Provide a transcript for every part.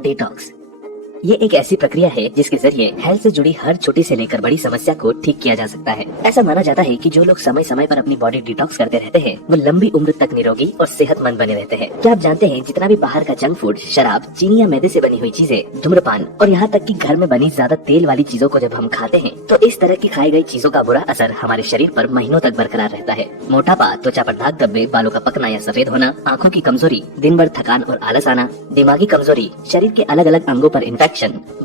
Detox ये एक ऐसी प्रक्रिया है जिसके जरिए हेल्थ से जुड़ी हर छोटी से लेकर बड़ी समस्या को ठीक किया जा सकता है। ऐसा माना जाता है कि जो लोग समय समय पर अपनी बॉडी डिटॉक्स करते रहते हैं वो लंबी उम्र तक निरोगी और सेहतमंद बने रहते हैं। क्या आप जानते हैं जितना भी बाहर का जंक फूड, शराब, चीनी या मैदे से बनी हुई चीजें, धूम्रपान और यहाँ तक कि घर में बनी ज्यादा तेल वाली चीजों को जब हम खाते हैं तो इस तरह की खाई गई चीजों का बुरा असर हमारे शरीर पर महीनों तक बरकरार रहता है। मोटापा, त्वचा पर दाग धब्बे, बालों का पकना या सफेद होना, आँखों की कमजोरी, दिन भर थकान और आलस आना, दिमागी कमजोरी, शरीर के अलग अलग अंगों पर इन्फेक्शन,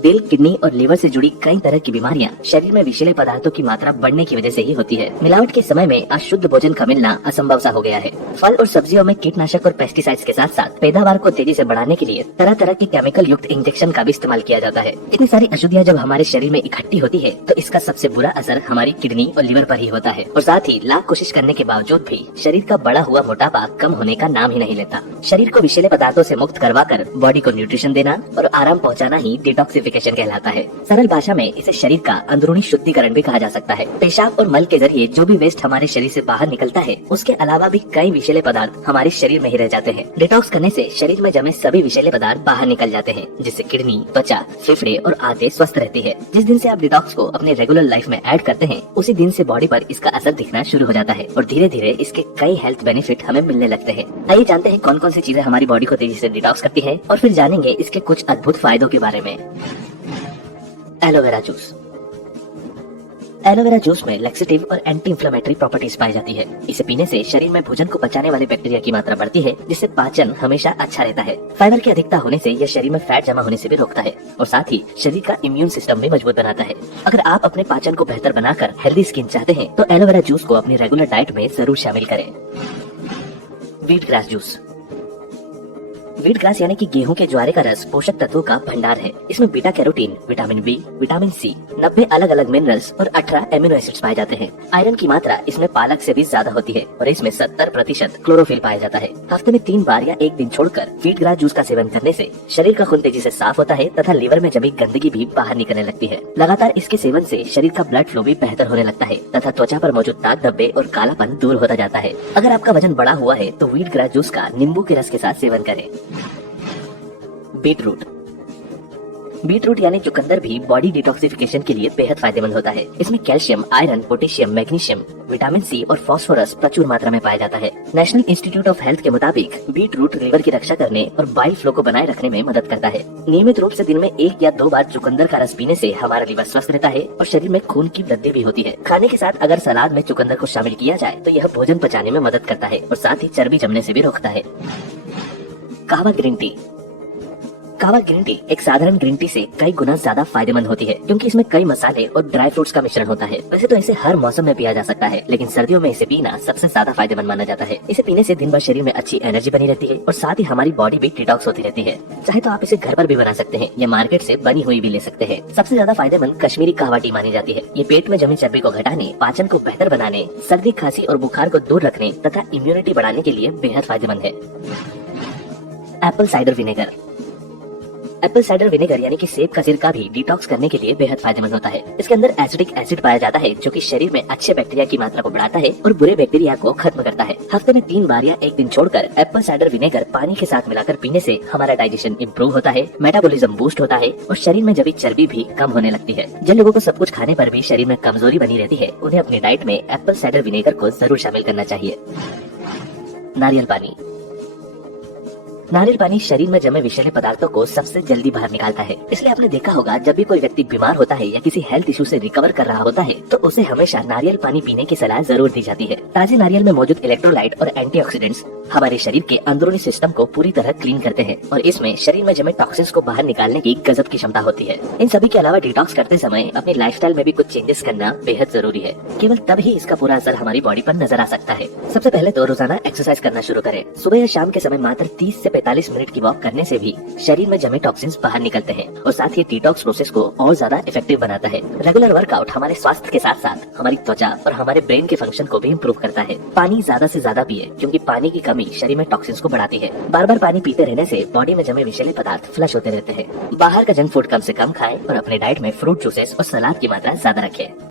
दिल, किडनी और लीवर से जुड़ी कई तरह की बीमारियां शरीर में विषैले पदार्थों की मात्रा बढ़ने की वजह से ही होती है। मिलावट के समय में अशुद्ध भोजन का मिलना असंभव सा हो गया है। फल और सब्जियों में कीटनाशक और पेस्टिसाइड्स के साथ साथ पैदावार को तेजी से बढ़ाने के लिए तरह तरह के केमिकल युक्त इंजेक्शन का भी इस्तेमाल किया जाता है। इतनी सारी अशुद्धियां जब हमारे शरीर में इकट्ठी होती है तो इसका सबसे बुरा असर हमारी किडनी और लीवर पर ही होता है और साथ ही लाख कोशिश करने के बावजूद भी शरीर का बढ़ा हुआ मोटापा कम होने का नाम ही नहीं लेता। शरीर को विषैले पदार्थों से मुक्त करवाकर बॉडी को न्यूट्रिशन देना और आराम पहुँचाना ही डिटॉक्सिफिकेशन कहलाता है। सरल भाषा में इसे शरीर का अंदरूनी शुद्धिकरण भी कहा जा सकता है। पेशाब और मल के जरिए जो भी वेस्ट हमारे शरीर से बाहर निकलता है उसके अलावा भी कई विषैले पदार्थ हमारे शरीर में ही रह जाते हैं। डिटॉक्स करने से शरीर में जमे सभी विषैले पदार्थ बाहर निकल जाते हैं जिससे किडनी, त्वचा, फेफड़े और आंतें स्वस्थ रहती है। जिस दिन से आप डिटॉक्स को अपने रेगुलर लाइफ में ऐड करते हैं उसी दिन से बॉडी पर इसका असर दिखना शुरू हो जाता है और धीरे धीरे इसके कई हेल्थ बेनिफिट हमें मिलने लगते हैं। आइए जानते हैं कौन कौन सी चीजें हमारी बॉडी को तेजी से डिटॉक्स करती है और फिर जानेंगे इसके कुछ अद्भुत फायदों के बारे में। Aloe vera juice. एलोवेरा जूस में लैक्सेटिव और एंटी इंफ्लेमेटरी प्रॉपर्टीज पाई जाती है। इसे पीने से शरीर में भोजन को पचाने वाले बैक्टीरिया की मात्रा बढ़ती है जिससे पाचन हमेशा अच्छा रहता है। फाइबर की अधिकता होने से यह शरीर में फैट जमा होने से भी रोकता है और साथ ही शरीर का इम्यून सिस्टम भी मजबूत बनाता है। अगर आप अपने पाचन को बेहतर बनाकर हेल्दी स्किन चाहते हैं तो एलोवेरा जूस को अपनी रेगुलर डाइट में जरूर शामिल करें। Wheat grass juice. Wheat grass यानी कि गेहूं के ज्वारे का रस पोषक तत्वों का भंडार है। इसमें beta carotene, vitamin B, vitamin C, 90 अलग अलग मिनरल्स और 18 एमिनो एसिड्स पाए जाते हैं। आयरन की मात्रा इसमें पालक से भी ज्यादा होती है और इसमें 70% क्लोरोफिल पाया जाता है। हफ्ते में 3 बार या एक दिन छोड़कर व्हीट ग्रास जूस का सेवन करने से शरीर का खून तेजी से साफ होता है तथा लीवर में जमी गंदगी भी बाहर निकलने लगती है। लगातार इसके सेवन से शरीर का ब्लड फ्लो भी बेहतर होने लगता है तथा त्वचा पर मौजूद दाग धब्बे और कालापन दूर होता जाता है। अगर आपका वजन बढ़ा हुआ है तो व्हीट ग्रास जूस का नींबू के रस के साथ सेवन करें। बीटरूट। बीटरूट यानी चुकंदर भी बॉडी डिटॉक्सिफिकेशन के लिए बेहद फायदेमंद होता है। इसमें calcium, iron, potassium, magnesium, vitamin C और फास्फोरस प्रचुर मात्रा में पाया जाता है। नेशनल इंस्टीट्यूट ऑफ हेल्थ के मुताबिक बीटरूट लीवर की रक्षा करने और बाइल फ्लो को बनाए रखने में मदद करता है। नियमित रूप से दिन में 1 या 2 बार चुकंदर का रस पीने से हमारा लीवर स्वस्थ रहता है और शरीर में खून की वृद्धि भी होती है। खाने के साथ अगर सलाद में चुकंदर को शामिल किया जाए तो यह भोजन पचाने में मदद करता है और साथ ही चर्बी जमने से भी रोकता है। कहवा ग्रीन टी। कहवा ग्रीन टी एक साधारण ग्रीन टी से कई गुना ज्यादा फायदेमंद होती है क्योंकि इसमें कई मसाले और ड्राई फ्रूट्स का मिश्रण होता है। वैसे तो इसे हर मौसम में पिया जा सकता है लेकिन सर्दियों में इसे पीना सबसे ज्यादा फायदेमंद माना जाता है। इसे पीने से दिन भर शरीर में अच्छी एनर्जी बनी रहती है और साथ ही हमारी बॉडी भी डिटॉक्स होती रहती है। चाहे तो आप इसे घर पर भी बना सकते हैं या मार्केट से बनी हुई भी ले सकते हैं। सबसे ज्यादा फायदेमंद कश्मीरी कहवा टी मानी जाती है। ये पेट में जमी चर्बी को घटाने, पाचन को बेहतर बनाने, सर्दी, खांसी और बुखार को दूर रखने तथा इम्यूनिटी बढ़ाने के लिए बेहद फायदेमंद है। Apple cider vinegar. Apple cider vinegar यानी कि सेब का सिरका भी डिटॉक्स करने के लिए बेहद फायदेमंद होता है। इसके अंदर एसिडिक एसिड पाया जाता है जो कि शरीर में अच्छे बैक्टीरिया की मात्रा को बढ़ाता है और बुरे बैक्टीरिया को खत्म करता है। हफ्ते में 3 बार या एक दिन छोड़कर एप्पल साइडर विनेगर पानी के साथ मिलाकर पीने से हमारा डाइजेशन इंप्रूव होता है, मेटाबॉलिज्म बूस्ट होता है और शरीर में जमी चर्बी भी कम होने लगती है। जिन लोगों को सब कुछ खाने पर भी शरीर में कमजोरी बनी रहती है उन्हें अपनी डाइट में एप्पल साइडर विनेगर को जरूर शामिल करना चाहिए। नारियल पानी। नारियल पानी शरीर में जमे विषैले पदार्थों को सबसे जल्दी बाहर निकालता है। इसलिए आपने देखा होगा जब भी कोई व्यक्ति बीमार होता है या किसी हेल्थ इशू से रिकवर कर रहा होता है तो उसे हमेशा नारियल पानी पीने की सलाह जरूर दी जाती है। ताजे नारियल में मौजूद इलेक्ट्रोलाइट और एंटीऑक्सीडेंट्स हमारे शरीर के अंदरूनी सिस्टम को पूरी तरह क्लीन करते हैं और इसमें शरीर में जमे टॉक्सिन्स को बाहर निकालने की गजब की क्षमता होती है। इन सभी के अलावा डिटॉक्स करते समय अपनी लाइफस्टाइल में भी कुछ चेंजेस करना बेहद जरूरी है। केवल तब ही इसका पूरा असर हमारी बॉडी पर नजर आ सकता है। सबसे पहले तो रोजाना एक्सरसाइज करना शुरू करें। सुबह या शाम के समय मात्र 30 से 45 मिनट की वॉक करने से भी शरीर में जमे टॉक्सिन्स बाहर निकलते हैं और साथ ही डिटॉक्स प्रोसेस को और ज्यादा इफेक्टिव बनाता है। रेगुलर वर्कआउट हमारे स्वास्थ्य के साथ साथ हमारी त्वचा और हमारे ब्रेन के फंक्शन को भी इम्प्रूव करता है। पानी ज्यादा से ज्यादा पिए क्योंकि पानी की कमी शरीर में टॉक्सिन्स को बढ़ाती है। बार बार पानी पीते रहने से बॉडी में जमे विषैले पदार्थ फ्लश होते रहते हैं। बाहर का जंक फूड कम से कम खाएं और अपने डाइट में फ्रूट जूसेस और सलाद की मात्रा ज्यादा रखें।